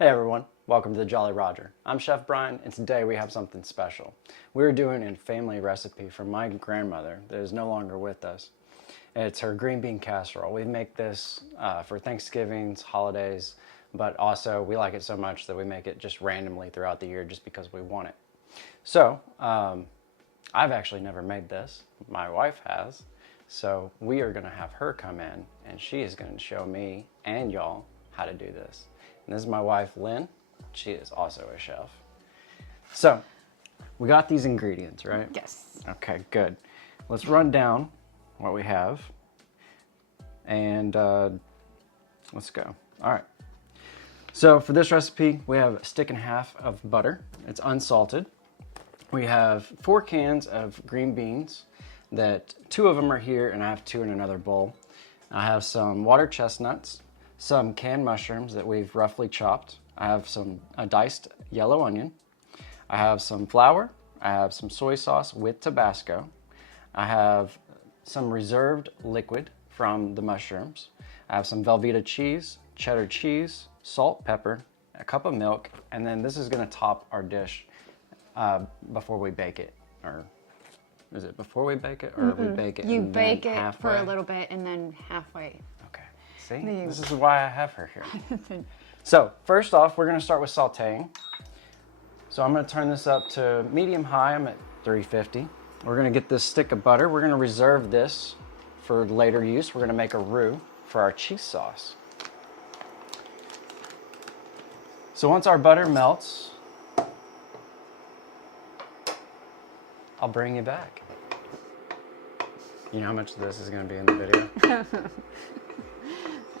Hey everyone, welcome to the Jolly Roger. I'm Chef Brian, and today we have something special. We're doing a family recipe from my grandmother that is no longer with us. It's her green bean casserole. We make this for Thanksgivings, holidays, but also we like it so much that we make it just randomly throughout the year just because we want it. So, I've actually never made this. My wife has. So we are gonna have her come in and she is gonna show me and y'all how to do this. And this is my wife, Lynn. She is also a chef. So, we got these ingredients, right? Yes. Okay, good. Let's run down what we have. And let's go. All right. So, for this recipe, we have a stick and a half of butter. It's unsalted. We have 4 cans of green beans that 2 of them are here and I have 2 in another bowl. I have some water chestnuts, some canned mushrooms that we've roughly chopped. I have a diced yellow onion. I have some flour. I have some soy sauce with Tabasco. I have some reserved liquid from the mushrooms. I have some Velveeta cheese, cheddar cheese, salt, pepper, a cup of milk, and then this is gonna top our dish before we bake it. Or is it before we bake it, or we bake it You and bake then it halfway? for a little bit and then halfway. Okay. See, this is why I have her here. So first off, we're gonna start with sauteing. So I'm gonna turn this up to medium high. I'm at 350. We're gonna get this stick of butter. We're gonna reserve this for later use. We're gonna make a roux for our cheese sauce. So once our butter melts, I'll bring you back. You know how much of this is gonna be in the video?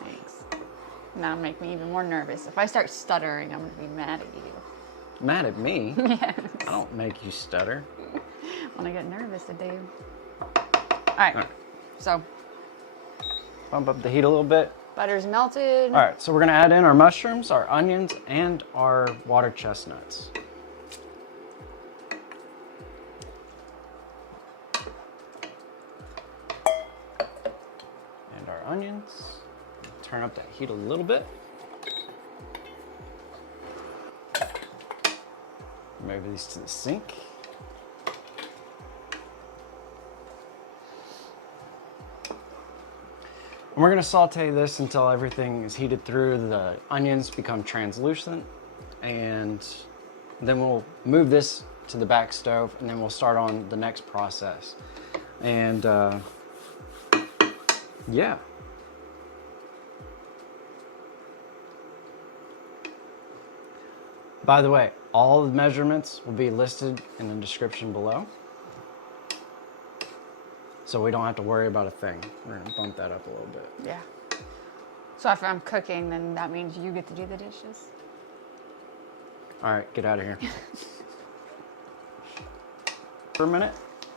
Thanks. Now make me even more nervous. If I start stuttering, I'm gonna be mad at you. Mad at me? Yes. I don't make you stutter. When I get nervous, I do. All right. So Bump up the heat a little bit. butter's melted. All right, so we're gonna add in our mushrooms, our onions, and our water chestnuts. And our onions. Turn up that heat a little bit. Move these to the sink. And we're gonna saute this until everything is heated through, the onions become translucent, and then we'll move this to the back stove and then we'll start on the next process. And yeah. By the way, all the measurements will be listed in the description below. So we don't have to worry about a thing. We're gonna bump that up a little bit. Yeah. So if I'm cooking, then that means you get to do the dishes. All right, get out of here. For a minute.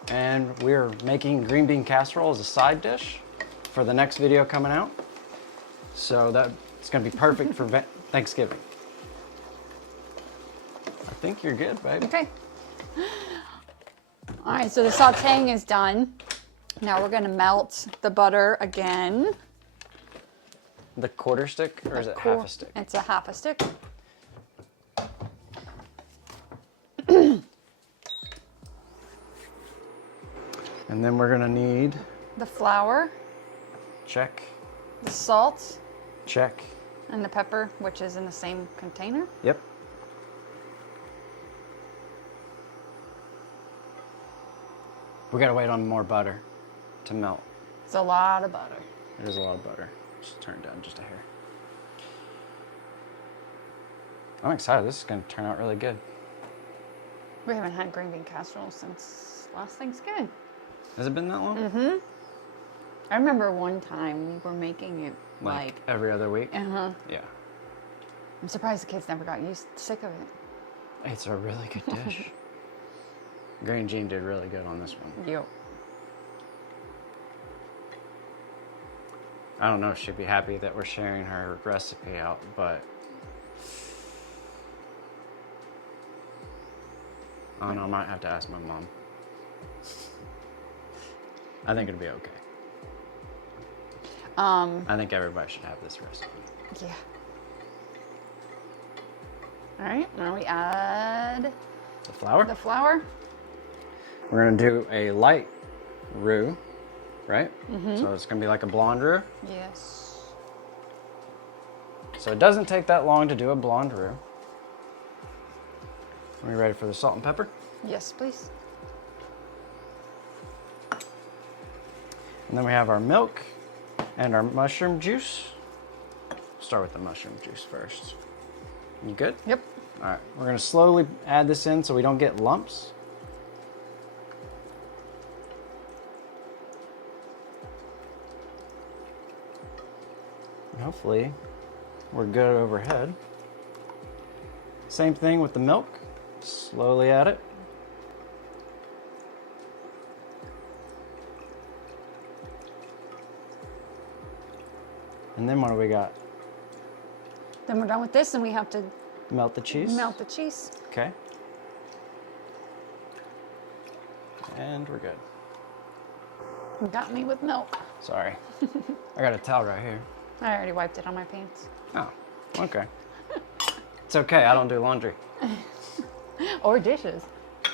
And we're making green bean casserole as a side dish for the next video coming out. So that's gonna be perfect for Thanksgiving. I think you're good, babe. Okay. All right, so the sauteing is done. Now we're gonna melt the butter again. The quarter stick, or is it half a stick? It's a half a stick. And then we're gonna need, The flour, check, the salt, check. and the pepper, which is in the same container. Yep. We gotta wait on more butter to melt. It's a lot of butter. It is a lot of butter. Just turn it down just a hair. I'm excited. This is gonna turn out really good. We haven't had green bean casserole since last Thanksgiving. Has it been that long? Mm-hmm. I remember one time we were making it Like every other week? uh-huh. Yeah. I'm surprised the kids never got sick of it. It's a really good dish. Granny Jean did really good on this one. Yo. I don't know if she'd be happy that we're sharing her recipe out, but I don't know, I might have to ask my mom. I think it'll be okay. I think everybody should have this recipe. Yeah. All right, now we add The flour. the flour. We're gonna do a light roux, right? So it's gonna be like a blonde roux. Yes. So it doesn't take that long to do a blonde roux. Are we ready for the salt and pepper? Yes, please. And then we have our milk and our mushroom juice. Start with the mushroom juice first. You good? Yep. All right, we're gonna slowly add this in so we don't get lumps. And hopefully we're good overhead. Same thing with the milk. Slowly add it. And then what do we got? Then we're done with this and we have to Melt the cheese. melt the cheese. Okay. And we're good. You got me with milk. Sorry. I got a towel right here. I already wiped it on my pants. Oh, okay. It's okay, I don't do laundry. Or dishes.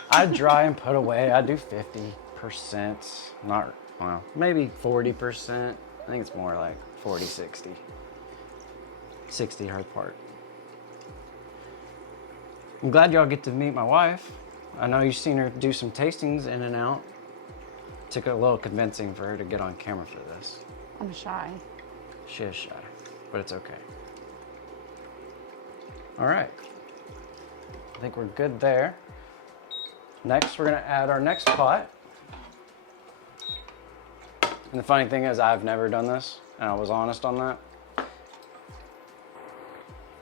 I dry and put away. I do 50%. Not, well, maybe 40%. I think it's more like 40, 60. 60 her part. I'm glad y'all get to meet my wife. I know you've seen her do some tastings in and out. Took a little convincing for her to get on camera for this. I'm shy. She is shy, but it's okay. All right. I think we're good there. Next, we're gonna add our next pot. And the funny thing is, I've never done this, and I was honest on that.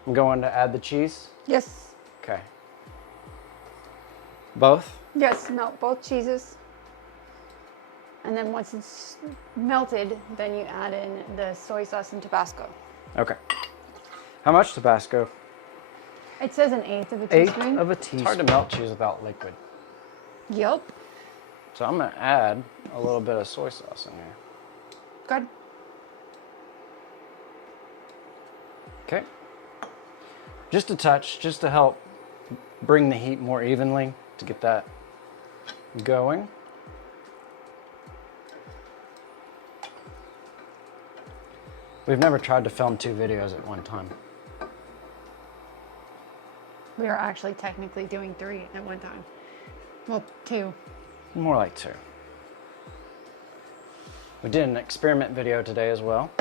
I'm going to add the cheese. Yes. Okay. Both? Yes, melt both cheeses. And then once it's melted, then you add in the soy sauce and Tabasco. Okay. How much Tabasco? It says 1/8 of a Eighth teaspoon. of a teaspoon. It's hard to melt cheese without liquid. Yep. So I'm gonna add a little bit of soy sauce in here. Good. Okay. Just a touch, just to help bring the heat more evenly, to get that going. We've never tried to film 2 videos at one time. We are actually technically doing 3 at one time. Well, 2. More like 2. We did an experiment video today as well.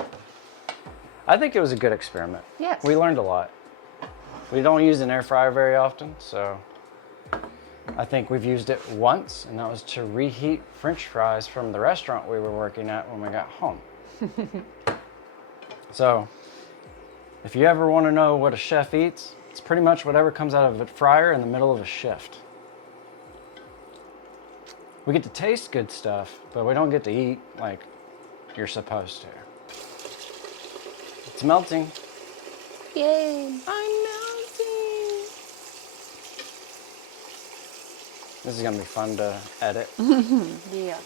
I think it was a good experiment. Yes. We learned a lot. We don't use an air fryer very often, so I think we've used it once, and that was to reheat French fries from the restaurant we were working at when we got home. So, if you ever want to know what a chef eats, it's pretty much whatever comes out of a fryer in the middle of a shift. We get to taste good stuff, but we don't get to eat like you're supposed to. It's melting. Yay. I'm melting. This is gonna be fun to edit. Yeah.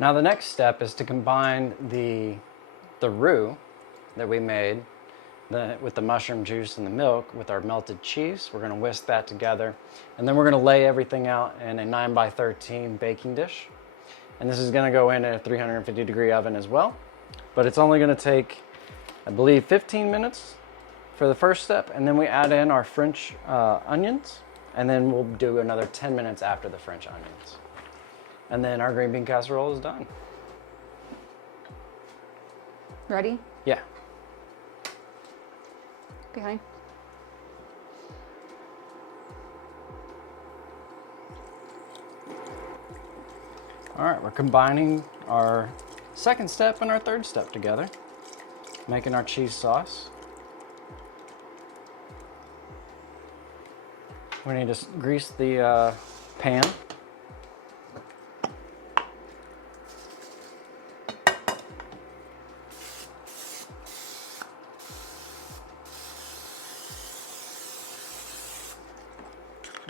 Now the next step is to combine the roux that we made with the mushroom juice and the milk with our melted cheese. We're gonna whisk that together, and then we're gonna lay everything out in a 9x13 baking dish. And this is gonna go in a 350-degree oven as well. But it's only gonna take, I believe, 15 minutes for the first step, and then we add in our French onions, and then we'll do another 10 minutes after the French onions. And then our green bean casserole is done. Ready? Yeah. Behind. All right, we're combining our second step and our third step together, making our cheese sauce. We need to grease the pan.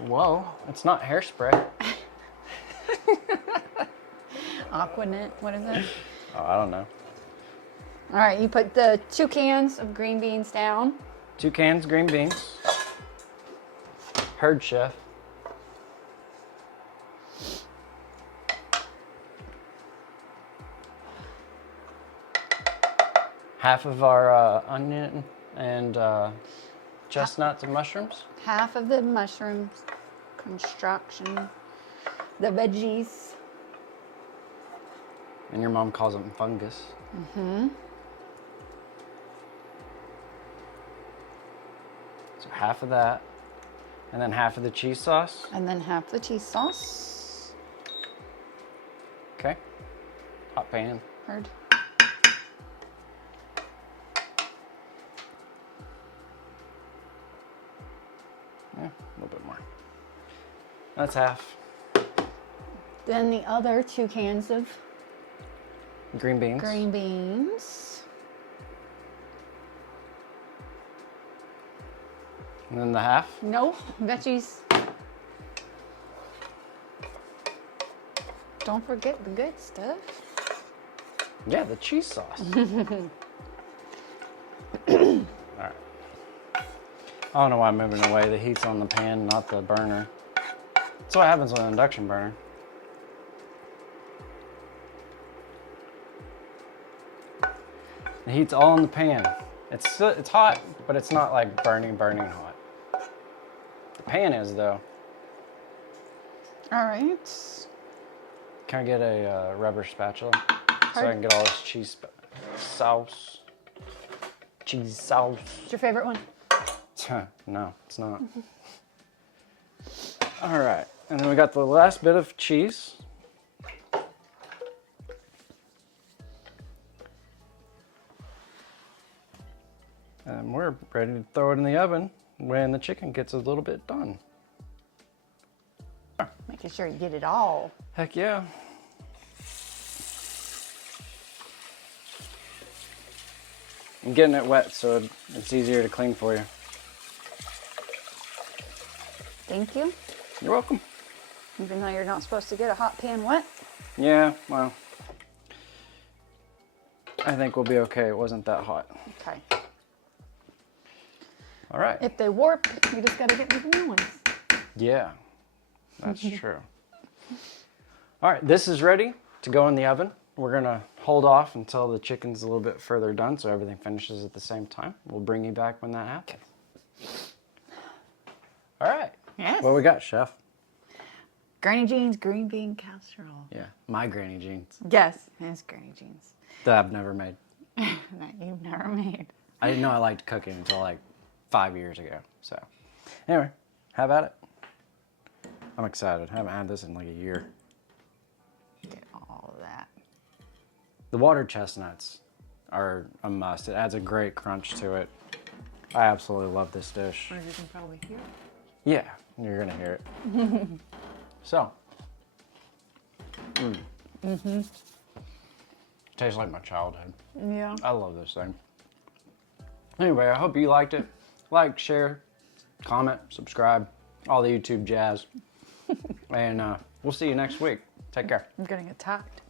Whoa, it's not hairspray. Aquanet, what is it? Oh, I don't know. All right, you put the 2 cans of green beans down. 2 cans green beans. Heard, Chef. Half of our onion and chestnuts and mushrooms. Half of the mushrooms, construction, the veggies. And your mom calls them fungus. Mm-hmm. So half of that. And then half of the cheese sauce. And then half the cheese sauce. Okay. Hot pan. Heard. Yeah, a little bit more. That's half. Then the other 2 cans of Green beans. green beans. And then the half. No, veggies. Don't forget the good stuff. Yeah, the cheese sauce. Alright. I don't know why I'm moving away. The heat's on the pan, not the burner. That's what happens with an induction burner. The heat's all in the pan. It's hot, but it's not like burning hot. The pan is though. All right. Can I get a rubber spatula so I can get all this cheese sauce? Cheese sauce. What's your favorite one? No, it's not. All right, and then we got the last bit of cheese. And we're ready to throw it in the oven when the chicken gets a little bit done. Making sure you get it all. Heck yeah. I'm getting it wet so it's easier to clean for you. Thank you. You're welcome. Even though you're not supposed to get a hot pan wet. Yeah, well, I think we'll be okay. It wasn't that hot. Okay. All right. If they warp, you just gotta get the new ones. Yeah, that's true. All right, this is ready to go in the oven. We're gonna hold off until the chicken's a little bit further done so everything finishes at the same time. We'll bring you back when that happens. All right. Yes. What we got, Chef? Granny Jean's green bean casserole. Yeah, my granny jeans Yes, it's Granny Jean's. that I've never made. That you've never made. I didn't know I liked cooking until like 5 years ago. So, anyway, have at it. I'm excited. I haven't had this in like a year. Get all of that. The water chestnuts are a must. It adds a great crunch to it. I absolutely love this dish. Or you can probably hear it. Yeah, you're gonna hear it. So. Tastes like my childhood. Yeah. I love this thing. Anyway, I hope you liked it. Like, share, comment, subscribe, all the YouTube jazz. And we'll see you next week. Take care. I'm getting attacked.